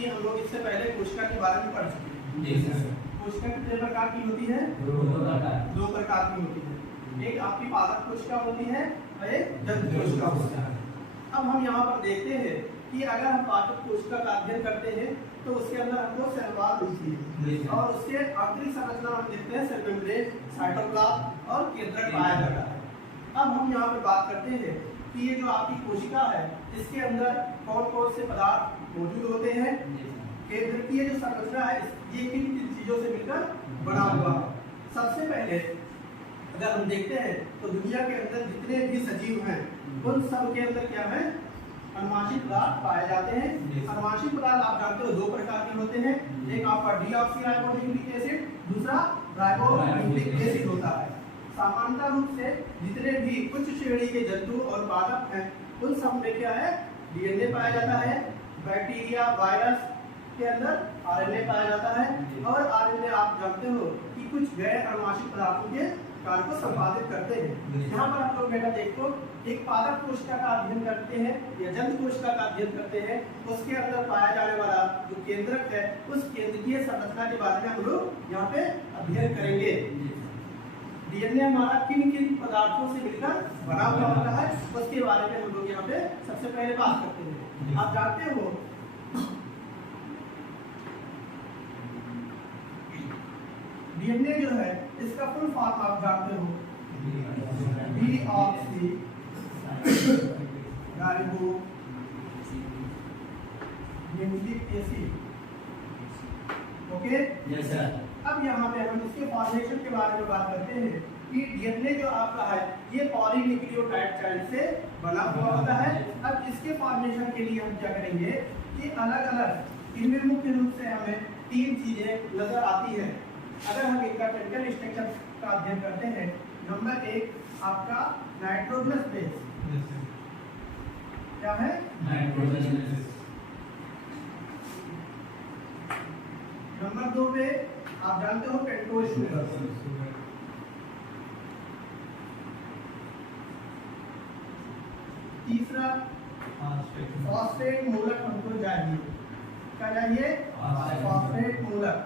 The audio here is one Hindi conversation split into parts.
कि हम लोग इससे पहले कोशिका के बारे में पढ़ चुके हैं। कोशिका कितने प्रकार की होती है? दो प्रकार की होती है। एक आपकी पादप कोशिका होती है और एक जंतु कोशिका होती है। अब हम यहाँ पर देखते हैं कि अगर हम पादप कोशिका का अध्ययन करते हैं तो उसके अंदर हमको सेल वॉल मिलती है और उसके आंतरिक संरचना हम देखते हैं सेल मेम्ब्रेन, साइटोप्लाज्म और केंद्रक पाया जाता है। अब हम यहाँ पर बात करते हैं कि ये जो आपकी कोशिका है इसके अंदर कौन कौन से पदार्थ मौजूद होते हैं। केंद्र की जो संरचना है ये किन किन चीजों से मिलकर बना हुआ है। सबसे पहले अगर हम देखते हैं तो दुनिया के अंदर जितने भी सजीव हैं उन सब के अंदर क्या है? अनुवांशिक पदार्थ पाए जाते हैं। अनुवांशिक पदार्थ आप जानते हो दो प्रकार के होते हैं, एक आपका डीऑक्सीराइबोन्यूक्लिक एसिड, दूसरा राइबोन्यूक्लिक एसिड होता है। सामान्य रूप से जितने भी उच्च श्रेणी के जंतु और पादप हैं उन सब में क्या है? डीएनए पाया जाता है। बैक्टीरिया, वायरस के अंदर आरएनए पाया जाता है और आरएनए आप जानते हो कि कुछ गैर अनुवांशिक पदार्थों के कार्य को संपादित करते हैं। यहाँ पर आप लोग बेटा देखो, एक पादप कोशिका का अध्ययन करते हैं या जंतु कोशिका का अध्ययन करते हैं, उसके अंदर पाया जाने वाला जो केंद्रक है उस केंद्रीय संरचना के बारे में हम लोग यहाँ पे अध्ययन करेंगे। डीएनए हमारा किन किन पदार्थों से मिलकर बना हुआ होता है उसके बारे में हम लोग यहाँ पे सबसे पहले बात करते हैं। आप जानते हो डीएनए जो है इसका फुल फॉर्म आप जानते हो, deoxy ribo nucleic acid. Okay yes sir. अब यहाँ पे हम इसके फॉर्मेशन के बारे में बात करते हैं कि डीएनए जो आपका है ये पॉलीन्यूक्लियोटाइड चैन से बना हुआ होता है। अब इसके फॉर्मेशन के लिए हम क्या करेंगे कि अलग अलग इनमें मुख्य रूप से हमें तीन चीजें नजर आती हैं अगर हम इनका केमिकल स्ट्रक्चर का अध्ययन करते हैं। नंबर एक आपका नाइट्रोजनस बेस, क्या है? Nitrogenous base. नंबर दो पे आप जानते हो पेंटोज शुगर। तीसरा फॉस्फेट मूलक हमको चाहिए, क्या चाहिए? फॉस्फेट मूलक।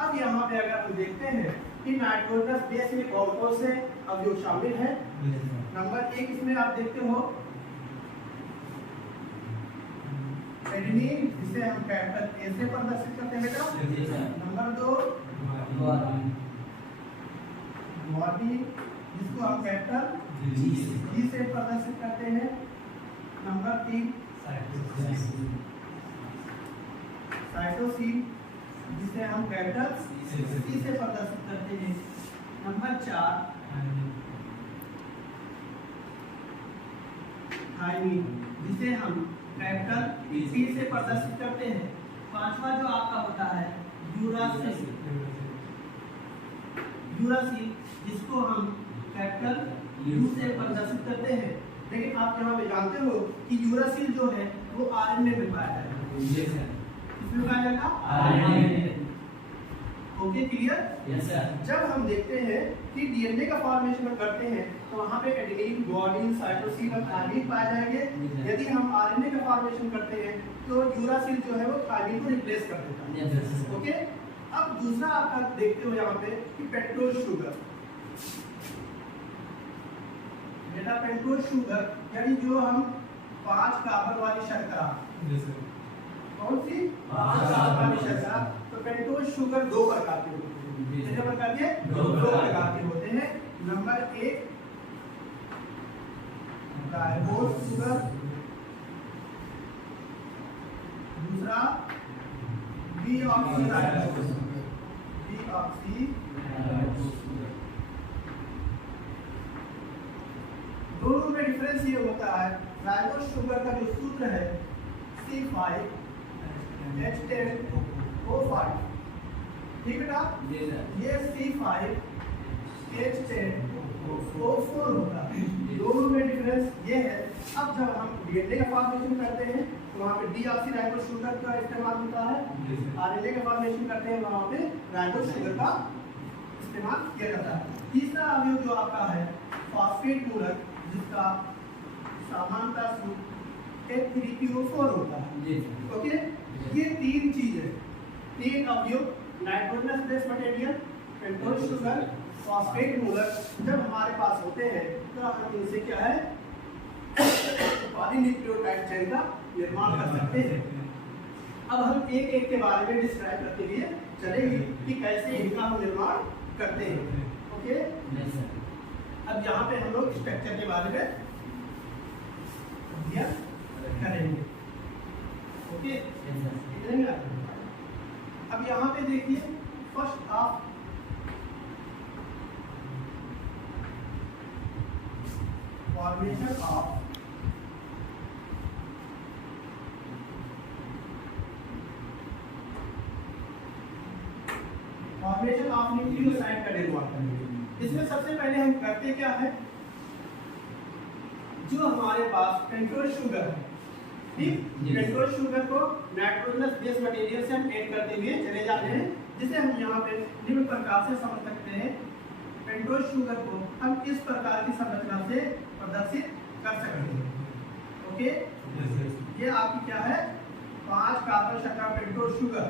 अब यहाँ पे अगर हम देखते हैं कि नाइट्रोजनस बेस में कौन कौन से अवयव शामिल हैं। नंबर एक इसमें आप देखते हो एडेनिन, जिसे हम कैपिटल ए से प्रदर्शित करते हैं बेटा। नंबर दो गुआनिन, जिसको हम कैपिटल जी से प्रदर्शित करते हैं। नंबर तीन साइटोसिन, जिसे हम कैपिटल सी से प्रदर्शित करते हैं। नंबर चार थायमिन, जिसे हम कैपिटल पी से प्रदर्शित करते हैं। पांचवा जो आपका होता है यूरासिल, जिसको हम कैपिटल यू से प्रदर्शित करते हैं। लेकिन आप यहाँ पे जानते हो कि यूरासिल जो है वो आरएनए में पाया जाएगा। किसमें पाया जाएगा? RNA. Okay clear? Yes sir. जब हम देखते हैं कि डीएनए का फॉर्मेशन हम करते हैं तो वहाँ पे एडेनिन, गुआनिन, साइटोसिन और थायमिन पाए जाएंगे। यदि हम आरएनए का फॉर्मेशन करते हैं तो यूरासिल जो है वो थायमिन को रिप्लेस कर देता है। ओके, अब दूसरा आप देखते हो यहाँ पे कि पेंटोज शुगर। बेटा पेंटोज शुगर यानी जो हम 5 कार्बन वाली शर्करा, कौन सी? 5 कार्बन वाली शर्करा। तो पेंटोज शुगर दो प्रकार के होते हैं। कितने प्रकार के? दो प्रकार के होते हैं। नंबर एक राइबोज शुगर, दूसरा डीऑक्सीराइबोज शुगर। दोनों में डिफरेंस ये होता है, राइबोज शुगर का जो सूत्र है C5H10O5, ठीक बेटा? ये C5H10O4 होता है। दोनों में डिफरेंस ये है। अब जब हम डीएनए का फॉर्मेशन करते हैं तो वहाँ पे डीऑक्सीराइबोज शुगर का इस्तेमाल होता है। आरएनए का फॉर्मेशन करते हैं वहाँ पे राइबोज शुगर का इस्तेमाल किया जाता है। तीसरा अवयव जो आपका है फॉस्फेट मूलक, जिसका सामान्यतः सूत्र H3PO4 होता है। ओके, ये तीन चीजें, तीन अवयव, nitrogenous base material, pentose sugar, phosphate मूलक जब हमारे पास होते हैं तो हम इनसे क्या है पॉलीन्यूक्लियोटाइड चेन का निर्माण कर सकते हैं। अब हम एक एक के बारे में डिस्क्राइब करते हुए चलेंगे कि कैसे इनका हम निर्माण करते हैं। ओके, अब यहाँ पे हम लोग स्ट्रक्चर के बारे में करेंगे। ओके, अब यहाँ पे देखिए फर्स्ट आप फॉर्मेशन ऑफ न्यूक्लियोसाइड का निर्माण करेंगे। इसमें सबसे पहले हम करते क्या है, जो हमारे पास पेंटोस शुगर है, ठीक, पेंटोस शुगर को नाइट्रोजनस बेस मटेरियल से हम ऐड करते हुए चले जाते हैं, जिसे हम यहाँ पे निम्न प्रकार से समझ सकते हैं। पेंटोस शुगर को हम इस प्रकार की संरचना से प्रदर्शित कर सकते हैं। ओके, ये आपकी क्या है 5 कार्बन शर्करा पेंटोस शुगर।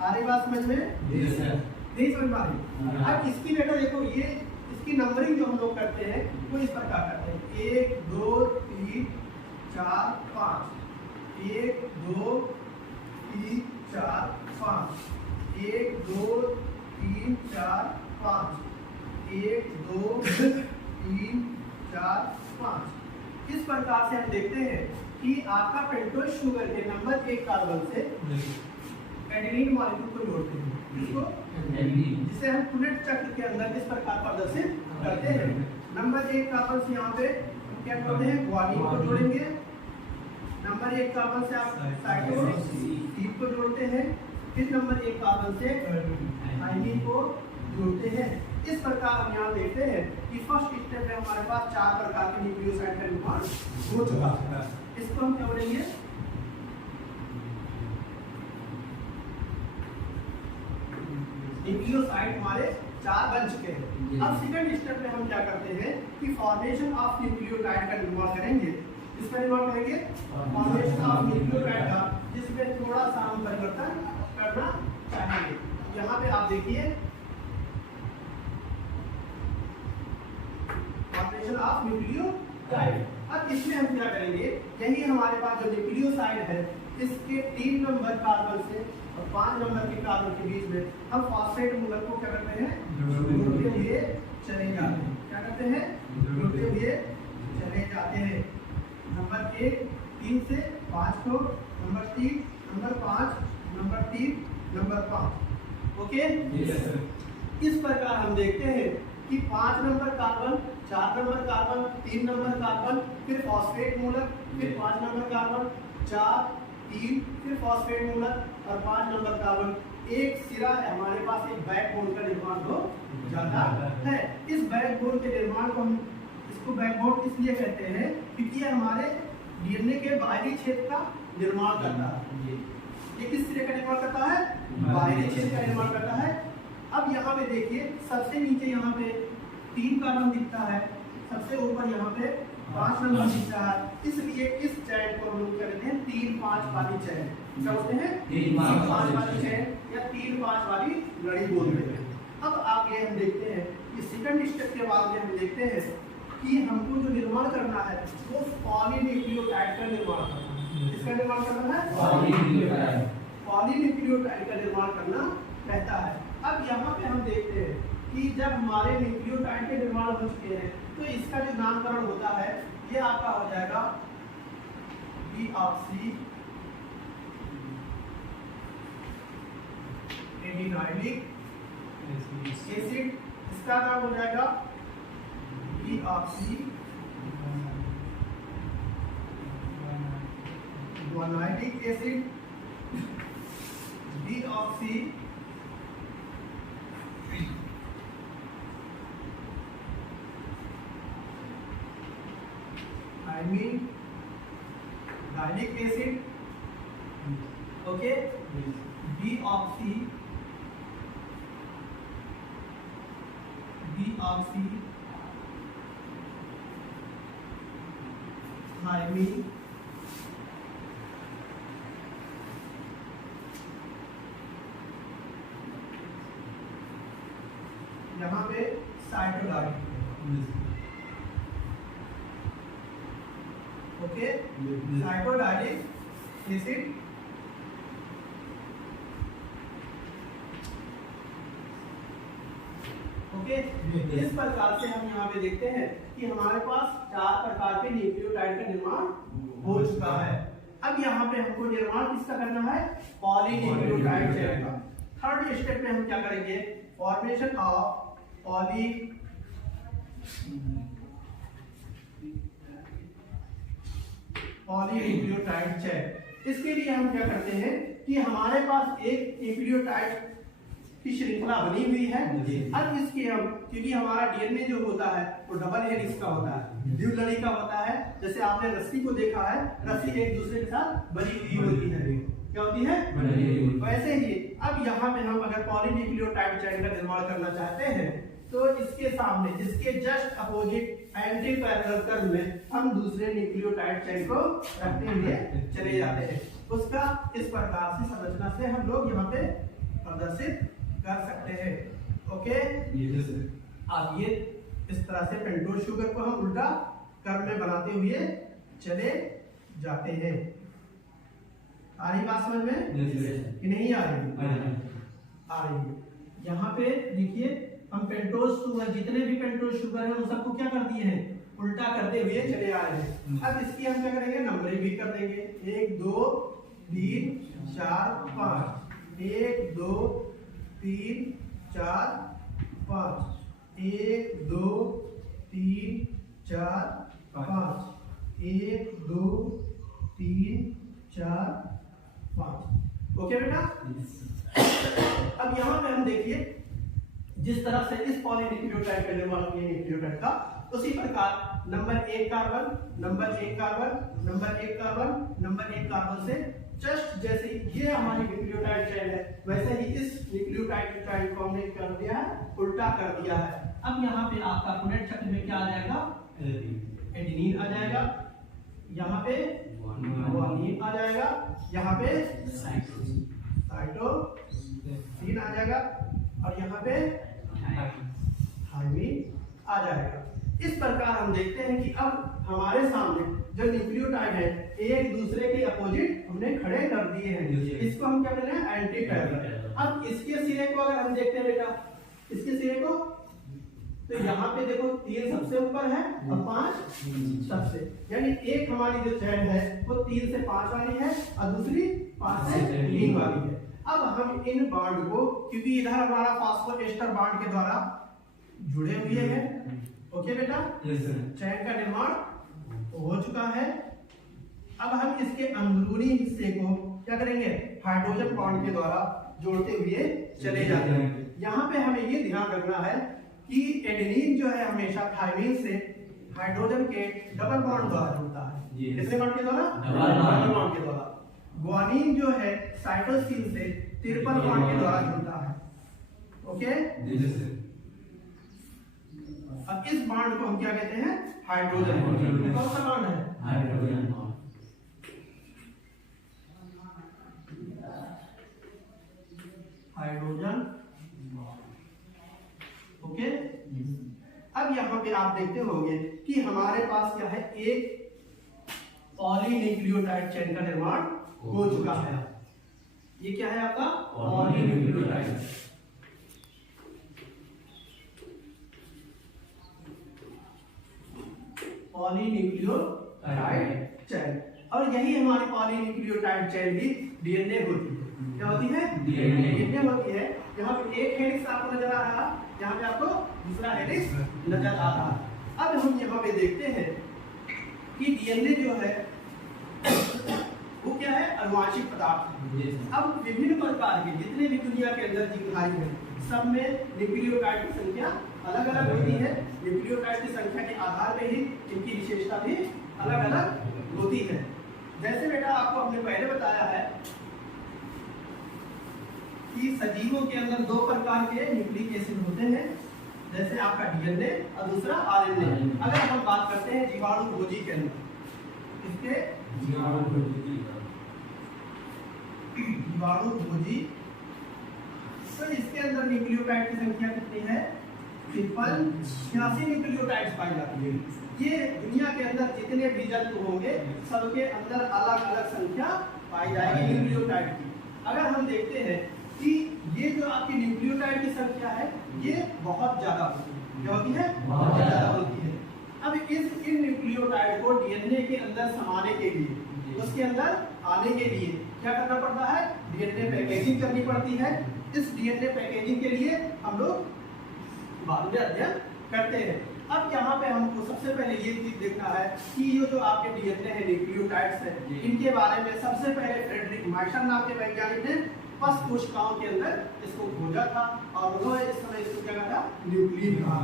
आ रही बात समझ में? नहीं समझ पा रही? अब इसकी बेटा देखो, ये इसकी नंबरिंग जो हम लोग करते हैं वो इस प्रकार करते हैं 1 2 3 4 5, 1 2 3 4 5, 1 2 3 4 5, 1 2 3 4 5। इस प्रकार से हम देखते हैं कि आपका पेंटोस शुगर के नंबर 1 कार्बन से एडेनिन मॉलिक्यूल को जोड़ते हैं, जिसे हम पुनेट चक्र के अंदर इस प्रकार प्रदर्शित करते हैं। नंबर 1 कार्बन से यहाँ पे क्या करते हैं, ग्वानिन को जोड़ेंगे। नंबर 1 कार्बन से आप साइटोसिन को जोड़ते हैं। फिर नंबर 1 कार्बन से थाइमिन को जोड़ते हैं। इस प्रकार हम यहाँ देखते हैं कि फर्स्ट स्टेप में हमारे पास 4 प्रकार के न्यूक्लियोसाइड का निर्माण हो चुका है। इसको हम क्या बोलेंगे, न्यूक्लियोसाइड हमारे 4 बन चुके हैं। अब सेकंड स्टेप में हम क्या करते हैं कि फॉर्मेशन ऑफ न्यूक्लियोटाइड का निर्माण करेंगे। इसका निर्माण करेंगे फॉर्मेशन ऑफ न्यूक्लियोटाइड का, जिसमें थोड़ा सा हम परिवर्तन करना चाहेंगे। यहाँ पे आप देखिए फॉर्मेशन ऑफ न्यूक्लियोटाइड। अब इसमें हम क्या करेंगे, यही हमारे पास जो न्यूक्लियोसाइड है इसके 3 नंबर कार्बन से और 5 नंबर के कार्बन के बीच में हम फॉस्फेट मूलक को क्या करते हैं, जोड़ते हुए चले जाते हैं। क्या करते हैं, जोड़ते हुए चले जाते हैं। नंबर 1 3 से 5 को, number 3 number 5 number 3 number 5। Okay, इस प्रकार हम देखते हैं कि 5 number carbon, 4 number carbon, 3 number carbon, फिर फॉस्फेट मूलक, फिर 5 नंबर कार्बन, 4 3, फिर फॉस्फेट मूलक और 5 नंबर कार्बन। एक सिरा है हमारे पास, एक बैकबोन का निर्माण हो जाता है। इस बैकबोन के निर्माण को हम इसको बैकबोन इसलिए कहते हैं क्योंकि ये हमारे डीएनए के बाहरी क्षेत्र का निर्माण करता है। ये किस सिरे का निर्माण करता है, बाहरी क्षेत्र का निर्माण करता है। अब यहाँ पे देखिए सबसे नीचे यहाँ पे 3 कार्बन दिखता है, सबसे ऊपर यहाँ पे 5 नंबर दिख रहा है। इसलिए इस चैन को हम लोग कहते हैं 3-5 वाली चैन। क्या बोलते हैं, 3-5 वाली चैन या 3-5 वाली लड़ी बोलते हैं। अब आगे हम देखते हैं कि सेकंड स्टेप के बाद में हम देखते हैं कि हमको जो निर्माण करना है वो पॉलीन्यूक्लियोटाइड का निर्माण करना है। इसका निर्माण करना है पॉलीन्यूक्लियोटाइड का निर्माण करना रहता है। अब यहाँ पे हम देखते हैं कि जब हमारे न्यूक्लियोटाइड के निर्माण हो चुके हैं तो इसका जो नामकरण होता है ये आपका हो जाएगा डीऑक्सी एडिनाइलिक एसिड। इसका नाम हो जाएगा deoxy guanylic acid, deoxy thymidylic acid. Okay, deoxy thymine, यहाँ पे साइटोडार्जिन, ओके, साइटोडार्जिन एसिड, ओके। इस प्रकार से हम यहाँ पे देखते हैं कि हमारे पास 4 प्रकार के न्यूक्लियोटाइड का निर्माण हो चुका है। अब यहाँ पे हमको निर्माण किसका करना है? पॉलीन्यूक्लियोटाइड चेन का। थर्ड स्टेप में हम क्या करेंगे? Formation of polynucleotide chain. इसके लिए हम क्या करते हैं कि हमारे पास एक न्यूक्लियोटाइड की श्रृंखला बनी हुई है। अब इसके हम, क्योंकि हमारा डीएनए जो होता है वो डबल हेलिक्स का होता है, द्विलड़ी का होता है। जैसे आपने रस्सी को देखा है, रस्सी एक दूसरे के साथ बनी हुई होती है, क्या होती है? वैसे ही अब यहाँ पे हम अगर पॉलीन्यूक्लियोटाइड चेन का निर्माण करना चाहते हैं तो इसके सामने, इसके just opposite anti parallel curve में हम दूसरे न्यूक्लियोटाइड चेन को रखते हुए चले जाते हैं। उसका इस प्रकार से संरचना से हम लोग यहाँ पे प्रदर्शित कर सकते हैं, ओके। अब ये इस तरह से पेंटोज शुगर को हम उल्टा कर्व में बनाते हुए चले जाते हैं। आ रही बात समझ में कि नहीं आ रही? आ रही है। यहाँ पे देखिए हम पेंटोज शुगर, जितने भी पेंटोज शुगर है उन सबको क्या कर दिए हैं? उल्टा करते हुए चले आ रहे हैं। अब इसकी हम क्या करेंगे? नंबरिंग भी कर देंगे। 1 2 3 4 5, 1 2 3 4 5, 1 2 3 4 5, 1 2 3 4 5, ओके बेटा। अब यहाँ पे हम देखिए जिस तरह से इस पॉलीन्यूक्लियोटाइड का निर्माण किया न्यूक्लियोटाइड का, उसी प्रकार number 1 carbon, number 1 carbon, number 1 carbon, number 1 carbon से जस्ट जैसे ये हमारी न्यूक्लियोटाइड चेन है, वैसे ही इस न्यूक्लियोटाइड चेन को हमने कर दिया है, उल्टा कर दिया है। अब यहाँ पे आपका पुनेट चक्र में क्या आ जाएगा? एडेनिन आ जाएगा, यहाँ पे ग्वानिन आ जाएगा, यहाँ पे साइटोसिन आ जाएगा और यहाँ पे थायमीन आ जाएगा। इस प्रकार हम देखते हैं कि अब हमारे सामने जो न्यूक्लियोटाइड है एक दूसरे के अपोजिट हमने खड़े कर दिए हैं। इसको हम क्या कहते हैं? Anti parallel. अब इसके सिरे को अगर हम देखते हैं बेटा, इसके सिरे को, तो यहाँ पे देखो 3 सबसे ऊपर है और 5 सबसे, यानी एक हमारी जो चेन है वो 3 से 5 वाली है और दूसरी 5 से 3 वाली है। अब हम इन बॉन्ड को, क्योंकि इधर हमारा फास्फोएस्टर बॉन्ड के द्वारा जुड़े हुए हैं, ओके बेटा, चेन का निर्माण हो चुका है। अब हम इसके अंदरूनी हिस्से को क्या करेंगे? हाइड्रोजन बॉन्ड के द्वारा जोड़ते हुए चले जाते हैं। यहाँ पे हमें ये ध्यान रखना है कि एडेनिन जो है हमेशा थायमीन से हाइड्रोजन के डबल बॉन्ड द्वारा जुड़ता है। कितने बॉन्ड के द्वारा? डबल बॉन्ड के द्वारा। ग्वानिन जो है साइटोसिन से ट्रिपल बॉन्ड के द्वारा जुड़ता है, ओके। अब इस बॉन्ड को हम क्या कहते हैं? Hydrogen bond. कौन सा बॉन्ड है? Hydrogen bond. Hydrogen, okay. अब यहाँ पे आप देखते होंगे कि हमारे पास क्या है? एक पॉलीन्यूक्लियोटाइड चेन का निर्माण हो चुका है। ये क्या है आपका? पॉलीन्यूक्लियोटाइड। पॉलीन्यूक्लियोटाइड चेन, और यही हमारी पॉलीन्यूक्लियोटाइड चेन की डीएनए होती है। क्या होती है? डीएनए होती है। यहाँ पे एक हेलिक्स आपको नजर आ रहा है, यहाँ पे आपको दूसरा हेलिक्स नजर आ रहा है। अब हम यहाँ पे देखते हैं कि डीएनए जो है वो क्या है? अनुवांशिक पदार्थ। अब विभिन्न प्रकार के जितने भी दुनिया के अंदर जीव भाई हैं, सब में न्यूक्लियोटाइड की संख्या अलग अलग होती है। न्यूक्लियोटाइड की संख्या के आधार पर ही इनकी विशेषता भी अलग अलग होती है। जैसे बेटा आपको हमने पहले बताया है कि सजीवों के अंदर 2 प्रकार के न्यूक्लिक एसिड होते हैं, जैसे आपका डीएनए और दूसरा आरएनए। अगर हम बात करते हैं जीवाणु भोजी के अंदर, इसके जीवाणु भोजी। तो इसके अंदर न्यूक्लियोटाइड की संख्या कितनी है? 86 न्यूक्लियोटाइड्स पाई जाती है। ये दुनिया के अंदर जितने भी जंतु होंगे सबके अंदर अलग अलग संख्या पाई जाएगी न्यूक्लियोटाइड की। अगर हम देखते हैं कि ये जो आपकी न्यूक्लियोटाइड की संख्या है ये बहुत ज्यादा होती है। क्या होती है? बहुत ज्यादा होती है। अब इन न्यूक्लियोटाइड को डीएनए के अंदर समाने के लिए, उसके अंदर आने के लिए क्या करना पड़ता है? डीएनए पैकेजिंग करनी पड़ती है। इस डीएनए पैकेजिंग के लिए हम लोग बाद में अध्ययन करते हैं। अब यहाँ पे हमको सबसे पहले ये चीज देखना है कि ये जो आपके डीएनए है, न्यूक्लियोटाइड्स है, इनके बारे में सबसे पहले फ्रेडरिक माइशर नाम के वैज्ञानिक ने पस कोशिकाओं के अंदर इसको खोजा था और उन्होंने इस समय इसको क्या कहा था? न्यूक्लियन कहा।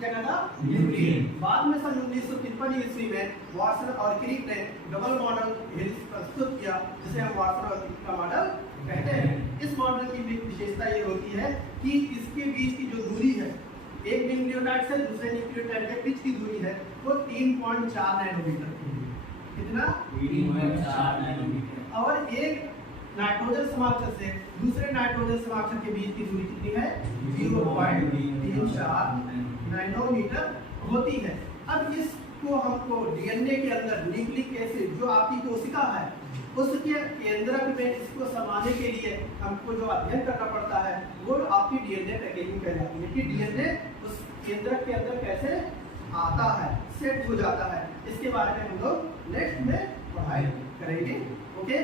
क्या कहा था? न्यूक्लियन। बाद में सन 1953 ईस्वी में वाटसन और क्रिक ने डबल मॉडल प्रस्तुत किया, जिसे हम वाटसन और क्रिक का मॉडल कहते हैं। इस मॉडल की विशेषता ये होती है कि इसके बीच की जो दूरी है, एक न्यूक्लियोटाइड से दूसरे न्यूक्लियोटाइड के बीच की दूरी है वो 3.4 नैनोमीटर की है। कितना? 3.4 नैनोमीटर। और एक नाइट्रोजन समाक्षर से दूसरे नाइट्रोजन समाक्षर के बीच की दूरी कितनी है? 0.34 नैनोमीटर होती है। अब इसको हमको डीएनए के अंदर न्यूक्लिक एसिड जो आपकी कोशिका है उसके केंद्रक में इसको समाने के लिए हमको जो अध्ययन करना पड़ता है वो आपकी डीएनए पैकेजिंग कहलाती है कि डीएनए उस केंद्रक के अंदर कैसे आता है, सेट हो जाता है। इसके बारे में हम लोग नेक्स्ट में पढ़ाई करेंगे। ओके।